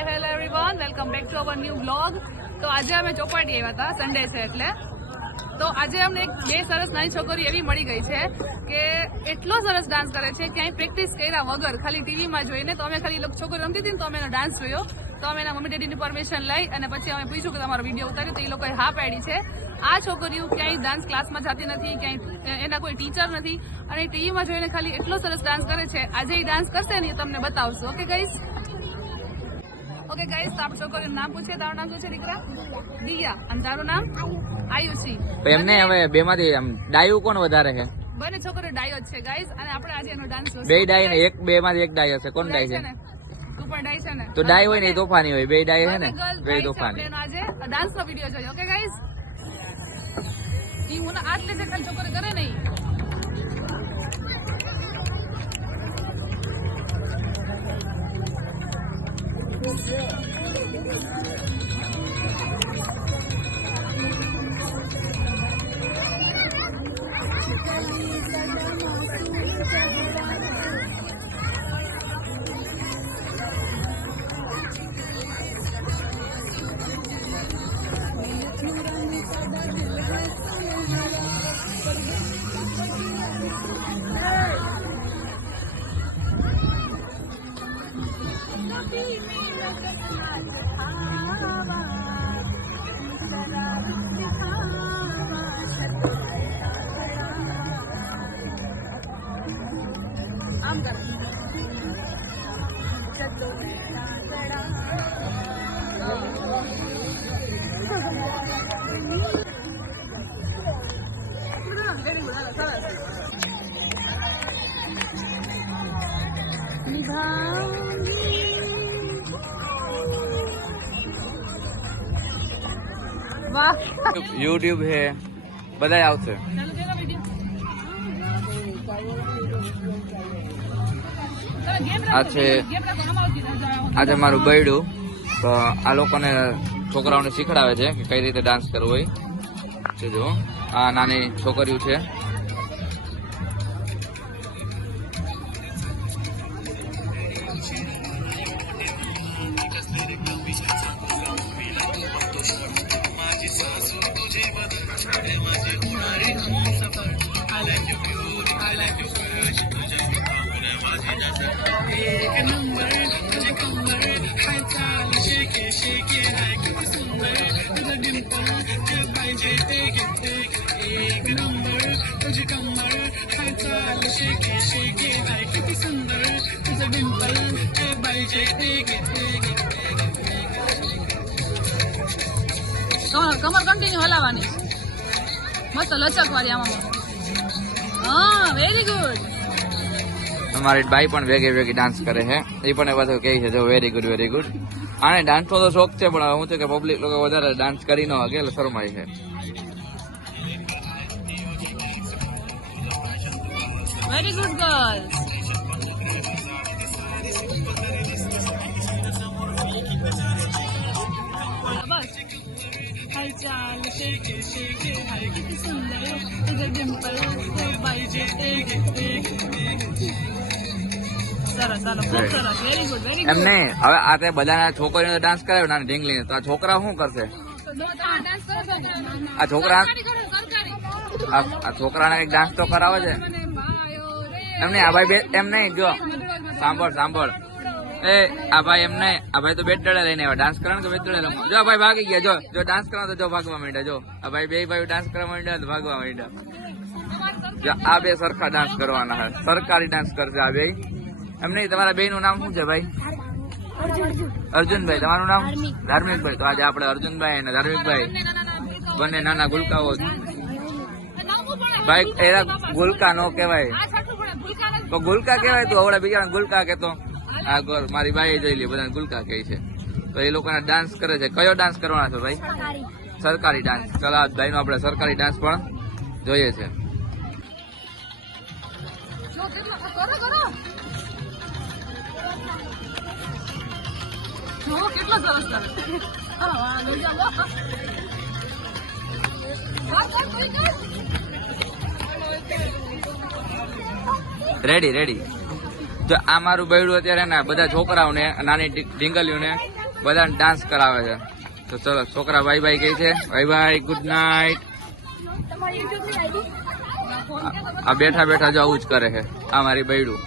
Hi hello everyone, welcome back to our new blog. તો આજે અમે ચોપાટી આવ્યા હતા, સન્ડે છે એટલે. તો આજે અમને બે સરસ નાની છોકરી એવી મળી ગઈ છે કે એટલો સરસ ડાન્સ કરે છે, ક્યાંય પ્રેક્ટિસ કર્યા વગર ખાલી ટીવીમાં જોઈને. તો અમે ખાલી છોકરી રમતી હતી ને તો અમે એનો ડાન્સ જોયો. તો અમે એના મમ્મી ડેડીની પરમિશન લઈ અને પછી અમે પૂછ્યું કે તમારો વિડીયો ઉતાર્યો, તો એ લોકોએ હા પાડી છે. આ છોકરીઓ ક્યાંય ડાન્સ ક્લાસમાં જતી નથી, ક્યાંય એના કોઈ ટીચર નથી, અને ટીવીમાં જોઈને ખાલી એટલો સરસ ડાન્સ કરે છે. આજે એ ડાન્સ કરશે ને તમને બતાવશું. Okay guys, okay guys. તો આપણે છોકરીનું નામ પૂછીએ. તારું નામ શું છે દીકરા? દિયા. અને તારું નામ? આયુષી. એમને હવે બે માંથી ડાયું કોણ વધારે છે? બંને છોકરીઓ ડાયો જ છે ગાઈસ, અને આપણે આજે એનો ડાન્સ જોઈશું. બે ડાય ને એક બે માંથી એક ડાય હશે. કોણ ડાય છે? તું પણ ડાય છે ને? તો ડાય હોય ને એ તોફાની હોય. બે ડાય છે ને બે તોફાની. આજે ડાન્સ નો વિડીયો જોઈએ. Okay guys. ઈ મને આટલે જે ખાલી છોકરી કરે નહીં. યુટ્યુબ હે, બધા આવશે. આજે મારું બૈડું તો આ લોકોને છોકરાઓને શીખડાવે છે કે કઈ રીતે ડાન્સ કરવો હોય. જો આ નાની છોકરીઓ છે. કમર કન્ટિન્યુ હલાવવાની, મસ્ત લચક વાળી આમાં. હા, વેરી ગુડ. અમારી બાઈ પણ વેગી વેગી ડાન્સ કરે છે. એ પણ બધું કહે છે જો વેરી ગુડ વેરી ગુડ. આને ડાન્સ નો તો શોખ છે, પણ હું છે કે પબ્લિક લોકો વધારે ડાન્સ કરી ન શકે એટલે શરમાય છે. Very good girls. એમ નહીં, હવે આ તે બધા છોકરીઓ ડાન્સ કરાવ્યો નાની ઢીંગલી, તો આ છોકરા શું કરશે? આ છોકરાને કઈક ડાન્સ તો કરાવે છે. એમ નહીં, આ ભાઈ એમ નહીં, જો સાંભળ એ આ ભાઈ એમ નહીં, આ ભાઈ તો બેટ દડે લઈને આવ્યા. ડાન્સ કરવાનું તો બેટ દડે રમવા. જો ભાઈ ભાગી ગયા. જો ડાન્સ કરવા તો જો ભાગવા માંડ્યા. જો આ ભાઈ બે ભાઈ ડાન્સ કરવા માંડ્યા તો ભાગવા માંડ્યા. જો આ બે સરખા ડાન્સ કરવાના છે, સરકારી ડાન્સ કરશે આ બે. એમ નહીં, તમારા બે નું નામ શું છે ભાઈ? અર્જુનભાઈ. તમારું નામ? ધાર્મિકભાઈ. તો આજે આપણે અર્જુનભાઈ અને ધાર્મિકભાઈ બંને નાના ગુલકાઓ. ભાઈ એના ગુલકા નો કહેવાય, તો ગુલકા કહેવાય. તો આવડા બીજા ગુલકા કેતો. આ મારી બાઈ જોઈ લે, બધા ગુલકા કહે છે. તો એ લોકોના ડાન્સ કરે છે. કયો ડાન્સ કરવાના છે ભાઈ? સરકારી ડાન્સ. ચાલો આ ભાઈ નો આપણે સરકારી ડાન્સ પણ જોઈએ છે. કેટલો સરસ રેડી. જો આ મારું બૈડું અત્યારે ને બધા છોકરાઓને નાની ઢીંગલીઓને બધાને ડાન્સ કરાવે છે. તો ચલો છોકરા બાય બાય કહે છે. Bye bye, good night. આ બેઠા બેઠા જો આવું જ કરે છે. આ મારી બૈડું.